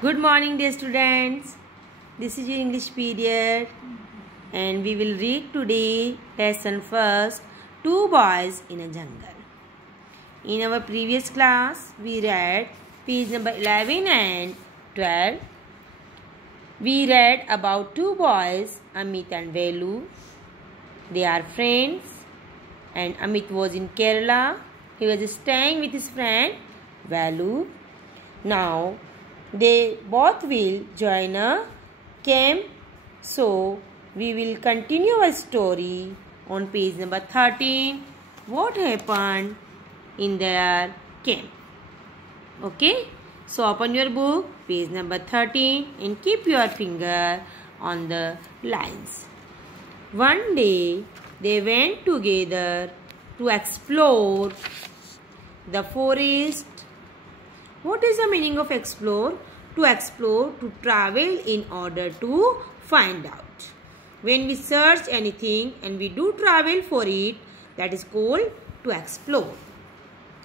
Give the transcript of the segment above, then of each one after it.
Good morning, dear students. This is your English period, and we will read today lesson first, Two Boys in a Jungle. In our previous class, we read page number 11 and 12. We read about two boys, Amit and Velu. They are friends, and Amit was in Kerala. He was staying with his friend Velu. Now, they both will join a camp. So, we will continue our story on page number 13. What happened in their camp? Okay. So, open your book, page number 13, and keep your finger on the lines. One day, they went together to explore the forest. What is the meaning of explore? To explore, to travel in order to find out. When we search anything and we do travel for it, that is called to explore.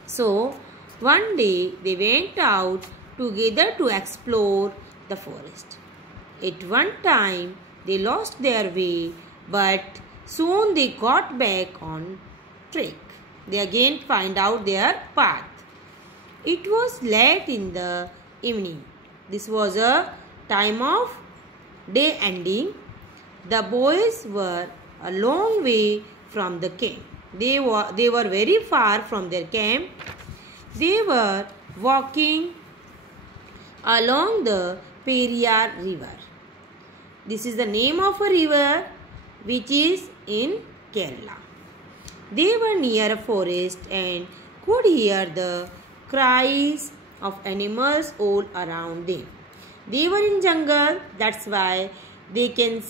So, one day they went out together to explore the forest. At one time, they lost their way, but soon they got back on track. They again find out their path. It was late in the evening. This was a time of day ending. The boys were a long way from the camp. They were very far from their camp. They were walking along the Periyar River. This is the name of a river which is in Kerala. They were near a forest and could hear the cries of animals all around them. They were in jungle, that's why they can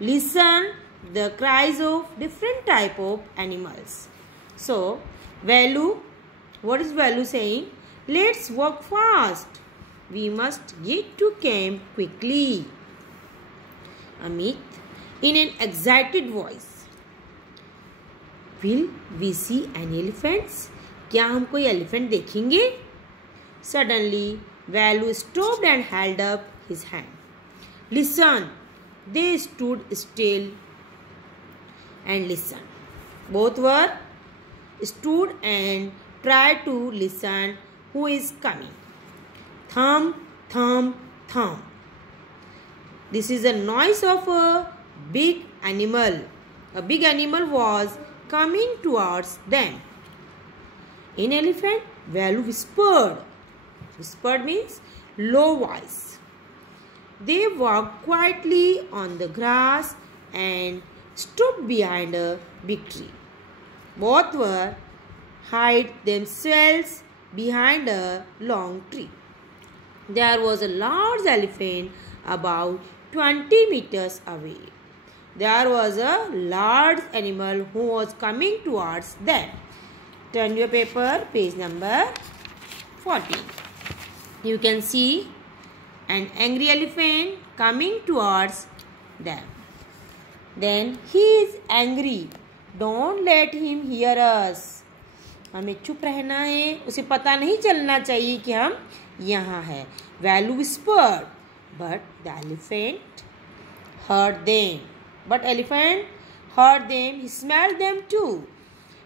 listen the cries of different type of animals. So, Velu, what is Velu saying? Let's walk fast. We must get to camp quickly. Amit, in an excited voice, will we see any elephants? क्या हम कोई elephant देखेंगे? Suddenly, Velu stopped and held up his hand. Listen. They stood still and listened. Both were stood and tried to listen. Who is coming? Thump, thump, thump. This is the noise of a big animal. A big animal was coming towards them. An elephant, Velu whispered. Whispered means low voice. They walked quietly on the grass and stood behind a big tree. Both were hid themselves behind a long tree. There was a large elephant about 20 meters away. There was a large animal who was coming towards them. Turn your paper, page number 14. You can see an angry elephant coming towards them. Then he is angry. Don't let him hear us. हमें चुप रहना है. उसे पता नहीं चलना चाहिए कि हम यहाँ हैं. Velu whispered, but the elephant heard them. But elephant heard them. He smelled them too.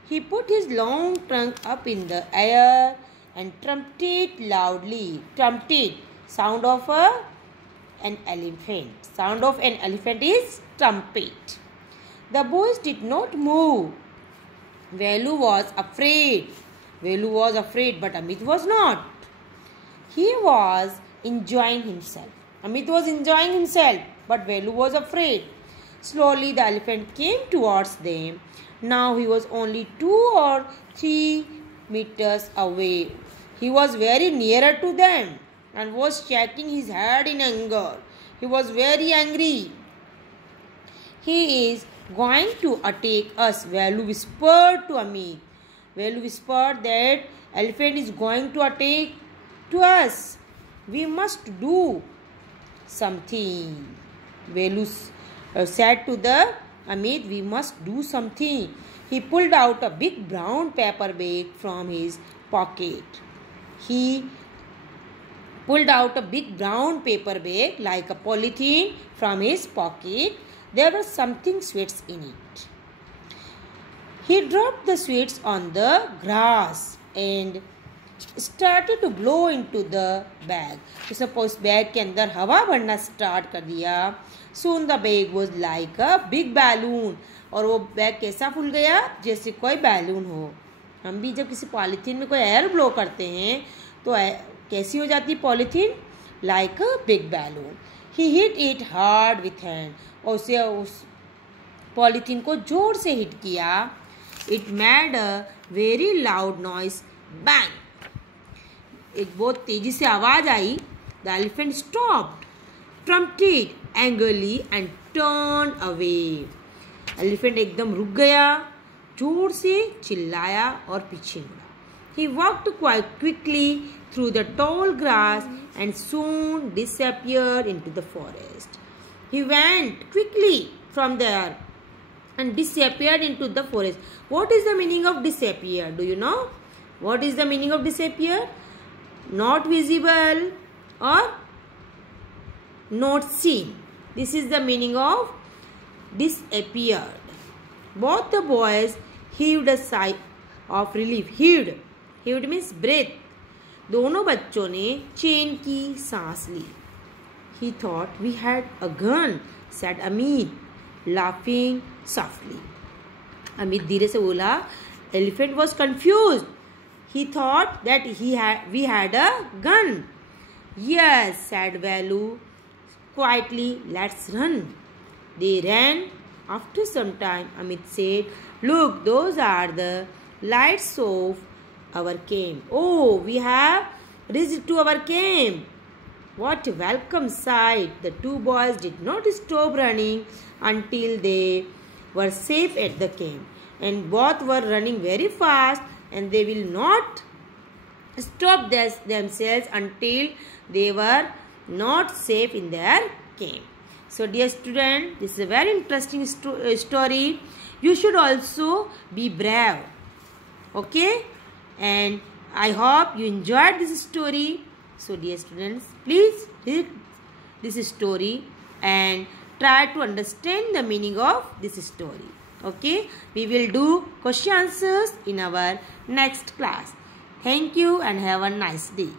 He put his long trunk up in the air and trumpeted loudly. Trumpeted, sound of an elephant. Sound of an elephant is trumpet. The boys did not move. Velu was afraid. Velu was afraid, but Amit was not. He was enjoying himself. Amit was enjoying himself, but Velu was afraid. Slowly the elephant came towards them. Now he was only 2 or 3 meters away. He was very nearer to them and was shaking his head in anger. He was very angry. He is going to attack us, Velu whispered to Amit. Velu whispered that elephant is going to attack to us. We must do something. Velu said to the Amit, we must do something. He pulled out a big brown paper bag from his pocket. He pulled out a big brown paper bag like a polythene from his pocket. There was something sweets in it. He dropped the sweets on the grass and started to blow into the bag. तो suppose bag के अंदर हवा भरना start कर दिया. Soon the bag was like a big balloon. और वो bag कैसा फूल गया? जैसे कोई बैलून हो. हम भी जब किसी पॉलीथीन में कोई एयर ब्लो करते हैं तो कैसी हो जाती है polythene? Like a big balloon. He hit it hard with hand. और उसे उस पॉलीथीन को जोर से हिट किया. It made a very loud noise. Bang. एक बहुत तेजी से आवाज आई. The elephant stopped, trumpeted angrily and turn away. Elephant एकदम रुक गया, जोर से चिल्लाया और पीछे मुड़ा. He walked quite quickly through the tall grass and soon disappeared into the forest. He went quickly from there and disappeared into the forest. What is the meaning of disappear? Do you know? What is the meaning of disappear? Not visible or not seen. This is the meaning of disappeared. Both the boys heaved a sigh of relief. Heaved means breath. दोनों बच्चों ने चैन की सांस ली. He thought we had a gun, said Amit, laughing softly. Amit धीरे से बोला. Elephant was confused. He thought that we had a gun. Yes, said Valu quietly. Let's run. They ran. After some time, Amit said, look, those are the lights of our camp. Oh, we have reached to our camp. What a welcome sight. The two boys did not stop running until they were safe at the camp. And both were running very fast, and they will not stop themselves until they were not safe in their camp. So dear student, this is a very interesting story. You should also be brave. Okay? And I hope you enjoyed this story. So dear students, please read this story and try to understand the meaning of this story. Okay? We will do question answers in our next class. Thank you and have a nice day.